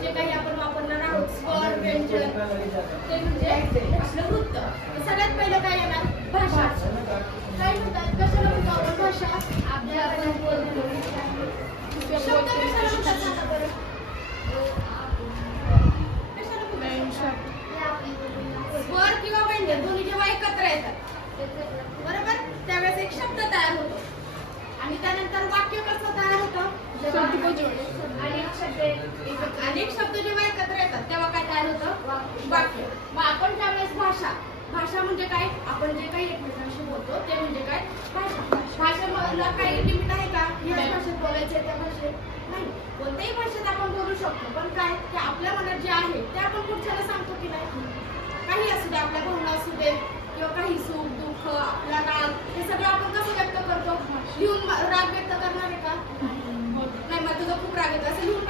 जे काही आपण वापरणार आहोत स्वर व्यंजन ते म्हणजे आपलं वृत्त. सगळ्यात पहिलं काय येणार? भाषा. काय म्हणतात? कशाला म्हणतो आपण भाषा? आपल्या शब्द कशाला म्हणतात सांगा बरं? कशाला म्हणतात? स्वर किंवा व्यंजन दोन्ही जेव्हा एकत्र येतात बरोबर त्यावेळेस एक शब्द तयार होतो आणि त्यानंतर वाक्य कसं तयार होतं? अनेक शब्द जेव्हा एकत्र येतात तेव्हा काय तयार होतं? वाक्य. मग आपण त्यावेळेस भाषा. भाषा म्हणजे काय? आपण जे काही एकमेकांशी बोलतो ते म्हणजे काय? भाषा. भाषेला काही लिमिट आहे का? याच भाषेत बोलायचं त्या भाषेत नाही. कोणत्याही भाषेत आपण बोलू शकतो पण काय की आपल्या मनात जे आहे ते आपण पुढच्याला सांगतो की नाही? काही असू दे, आपल्या भावना असू दे किंवा काही सुख दुःख आपला राग हे सगळं आपण कसं व्यक्त करतो? लिहून राग व्यक्त करणार आहे का? नाही. मग तुझा खूप राग येतो असं लिहून